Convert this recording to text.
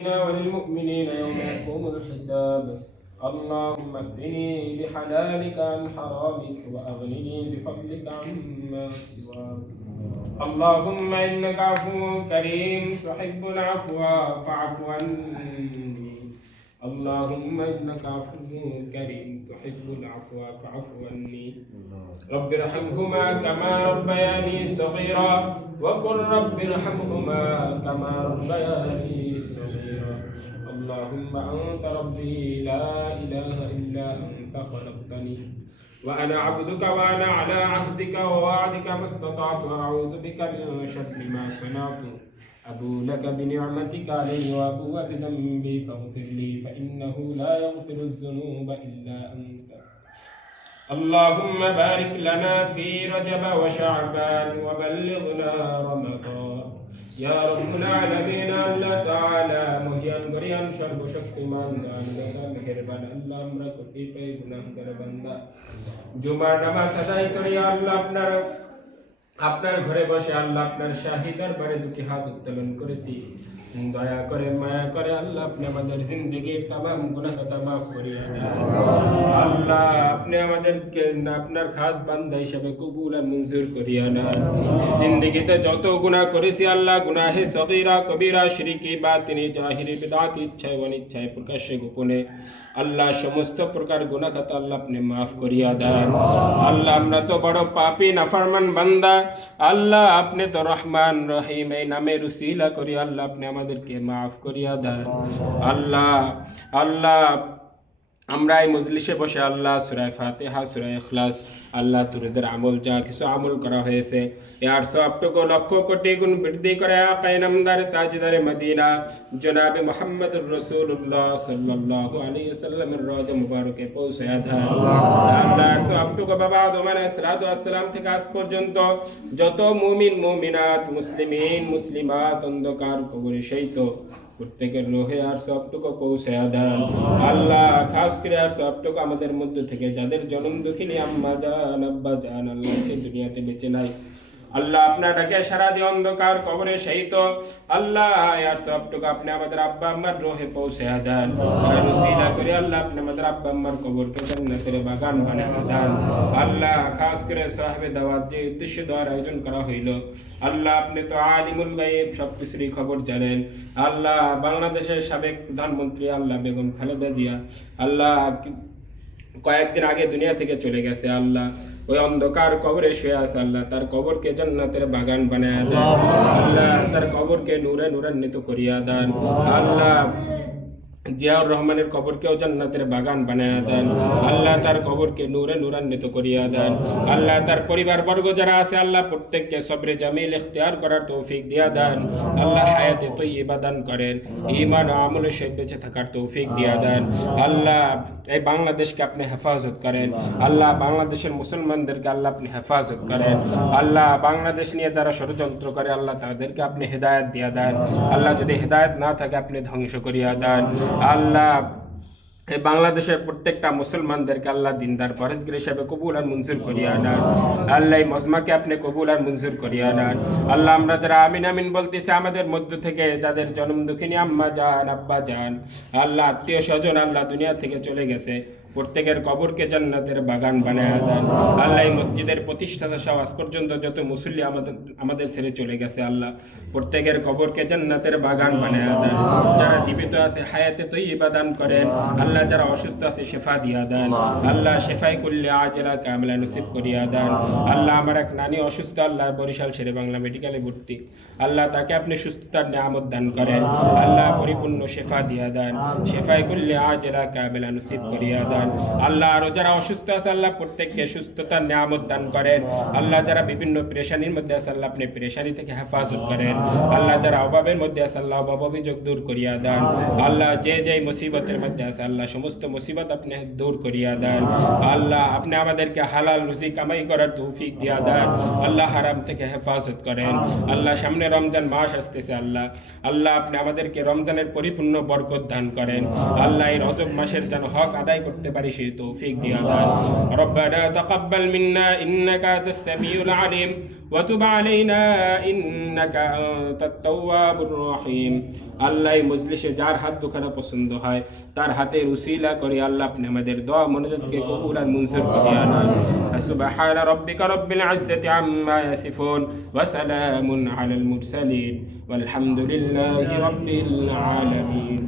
وللمؤمنين يوم يقوم الحساب. اللهم اكفني بحلالك عن حرامك وأغنني بفضلك عما سواك. اللهم إنك عفو كريم تحب العفو فاعف عني. اللهم إنك عفو كريم تحب العفو فاعف عني. رب ارحمهما كما ربياني صغيرا وقل رب ارحمهما كما ربياني صغيرا. اللهم أنت ربي لا إله إلا أنت خلقتني وأنا عبدك وأنا على عهدك ووعدك ما استطعت أعوذ بك من شر ما صنعت. أبو لك بنعمتك علي وأبو بذنبي فاغفر لي فإنه لا يغفر الذنوب إلا أنت. اللهم بارك لنا في رجب وشعبان وبلغنا رمضان يا رب العالمين. আল্লাহ তাআলা মহিয়ান গরিয়ান সর্বশক্তিমান দাতা মেহেরবান আল্লাহ, আমরা কতিপয় গুনাহগার বান্দা জুমার নামাজ আদায় করি আল্লাহ আপনার ঘরে বসে আল্লাহ আপনার শাহী দরবারে দুটি হাত উত্তোলন করেছি। দয়া করে মায়া করে আল্লাহ আপনি আমাদের জিন্দেগির तमाम গুনাহ খাতা মাফ করিয়া দেন আল্লাহ। আপনি আমাদেরকে আপনার খাস বান্দা হিসেবে কবুল আর মঞ্জুর করিয়া নেন। জিন্দেগিতে যত গুনাহ করেছি আল্লাহ, গুনাহে সগীরা কবিরা শিরকি বাতিনি জাহিরি বিদআতি ইচ্ছায় অনিচ্ছায় প্রকাশ্যে গোপনে আল্লাহ সমস্ত প্রকার গুনাহ খাতা আল্লাহ আপনি মাফ করিয়া দেন আল্লাহ। আমরা তো বড় পাপী নাফরমান বান্দা আল্লাহ, আপনি তো রহমান রহিম, এই নামের উসিলা করি আল্লাহ আপনি আমাদেরকে মাফ করিয়া দেন আল্লাহ। আমরা এই মজলিসে বসে আল্লাহ সূরা ফাতিহা সূরা ইখলাস আল্লাহ তুরদের আমল যা কিছু আমল করা হয়েছে এর সবটুকু লক্ষ কোটি গুণ বৃদ্ধি করে আকা নামদার তাজদার মদিনা জনাবে মুহাম্মদুর রাসূলুল্লাহ সাল্লাল্লাহু আলাইহি ওয়াসাল্লামের রওজা মুবারকে পৌঁছায়া দেন আল্লাহ। সবটুকু বাবা আদম আলাইহিস সালাতু ওয়াস সালাম থেকে আজ পর্যন্ত যত মুমিন মুমিনাত মুসলিমিন মুসলিমাত অন্ধকার কবরে শহীদ প্রত্যেকের রোহে আর সবটুকু পৌঁছায়া দেন আল্লাহ। খাস করে আর সবটুকু আমাদের মধ্যে থেকে যাদের জন্ম দুঃখিনী আম্মা জান আব্বা জান আল্লাহ দুনিয়াতে বেঁচে নাই আল্লাহ, আপনার ডাকে সারা দিয়ে অন্ধকার কবরে শহীদ আল্লাহ আর সবটুকু আপনি আমাদের আব্বা আম্মার রোহে পৌঁছায়া দেন আর উসিলা করে আল্লাহ আপনি আমাদের আব্বা আম্মার কবরকে জান্নাতের বাগান বানায়া দেন আল্লাহ। খাস করে সাহেবে দাওয়াত যে উদ্দেশ্যে দোয়ার আয়োজন করা হইল আল্লাহ, আপনি তো আলিমুল গায়েব সবকিছুরই খবর জানেন আল্লাহ। বাংলাদেশের সাবেক প্রধানমন্ত্রী আল্লাহ বেগম খালেদা জিয়া আল্লাহ কয়েকদিন আগে দুনিয়া থেকে চলে গেছে আল্লাহ, ওই অন্ধকার কবরে শুয়ে আছে আল্লাহ, তার কবরকে জান্নাতের বাগান বানায়া দেন আল্লাহ, তার কবরকে নূরে নূরান্বিত করিয়া দেন আল্লাহ। জিয়াউর রহমানের কবরকেও জান্নাতের বাগান বানায়া দেন আল্লাহ, তার কবরকে নূরে নূরান্বিত করিয়া দেন আল্লাহ। তার পরিবার বর্গ যারা আছে আল্লাহ প্রত্যেককে সবরে জামিল ইখতিয়ার করার তৌফিক দিয়া দেন আল্লাহ। হায়াতে তয়্যিবা দান করেন, ঈমান ও আমলের সহিত বেঁচে থাকার তৌফিক দিয়া দেন আল্লাহ। এই বাংলাদেশকে আপনি হেফাজত করেন আল্লাহ, বাংলাদেশের মুসলমানদেরকে আল্লাহ আপনি হেফাজত করেন আল্লাহ। বাংলাদেশ নিয়ে যারা ষড়যন্ত্র করে আল্লাহ তাদেরকে আপনি হেদায়েত দিয়া দেন আল্লাহ। যদি হেদায়েত না থাকে আপনি ধ্বংস করিয়া দেন আল্লাহ। এই বাংলাদেশের প্রত্যেকটা মুসলমানদেরকে আল্লাহ দিনদার পরেশগার হিসেবে কবুল আর মঞ্জুর করিয়া নেন আল্লাহ। এই মজমাকে আপনি কবুল আর মঞ্জুর করিয়া নেন আল্লাহ। আমরা যারা আমিন আমিন বলতেছি আমাদের মধ্য থেকে যাদের জন্ম দুঃখিনী আম্মা জান আব্বা জান আল্লাহ আত্মীয় স্বজন আল্লাহ দুনিয়া থেকে চলে গেছে প্রত্যেকের কবরকে জান্নাতের বাগান বানায়া দেন আল্লাহ। এই মসজিদের প্রতিষ্ঠাতা সহ আজ পর্যন্ত যত মুসল্লি আমাদের ছেড়ে চলে গেছে আল্লাহ প্রত্যেকের কবরকে জান্নাতের বাগান বানায়া দেন। যারা জীবিত আছে হায়াতে তয়্যিবা দান করেন আল্লাহ, যারা অসুস্থ আছে শেফা দিয়া দেন আল্লাহ। শেফাই কুল্লি আজলা কামিলা নসিব করিয়া দেন আল্লাহ। আমার এক নানি অসুস্থ আল্লাহ, বরিশাল শেরে বাংলা মেডিকেলে ভর্তি আল্লাহ, তাকে আপনি সুস্থতার নিয়ামত দান করেন আল্লাহ, পরিপূর্ণ শেফা দিয়া দেন। শেফাই কুল্লি আজলা কামিলা নসিব করিয়া দেন আল্লাহ। আরো যারা অসুস্থ আছে আল্লাহ প্রত্যেককে সুস্থতার নিয়ামত দান করেন আল্লাহ। যারা বিভিন্ন পেরেশানির মধ্যে আছে আল্লাহ আপনি পেরেশানি থেকে হেফাজত করেন আল্লাহ। যারা অভাবের মধ্যে আছে আল্লাহ অভাব অভিযোগ দূর করিয়া দেন আল্লাহ। যে যে মুসিবতের মধ্যে আছে আল্লাহ সমস্ত মুসিবত আপনি দূর করিয়া দেন আল্লাহ। আপনি আমাদেরকে হালাল রুজি কামাই করার তৌফিক দিয়া দেন আল্লাহ। হারাম থেকে হেফাজত করেন আল্লাহ। সামনে রমজান মাস আসতেছে আল্লাহ, আল্লাহ আপনি আমাদেরকে রমজানের পরিপূর্ণ বরকত দান করেন আল্লাহ। এই রজব মাসের যেন হক আদায় করতে পারি সেই তৌফিক দিয়া দেন। রব্বানা তাকাব্বাল মিন্না ইন্নাকা আনতাস সামিউল আলিম وتب علينا إنك أنت التواب الرحيم আল্লাহ এই মজলিসে যার হাত দুখানা পছন্দ হয় তার হাতের উসিলা করে আল্লাহ আপনি আমাদের দোয়া মনোযোগকে কবুল আর মঞ্জুর করে আনান সুবহান রাব্বিকা রাব্বিল ইজ্জাতি আম্মা ইয়াসিফুন ওয়া সালামুন আলাল মুরসালিন والحمد لله رب العالمين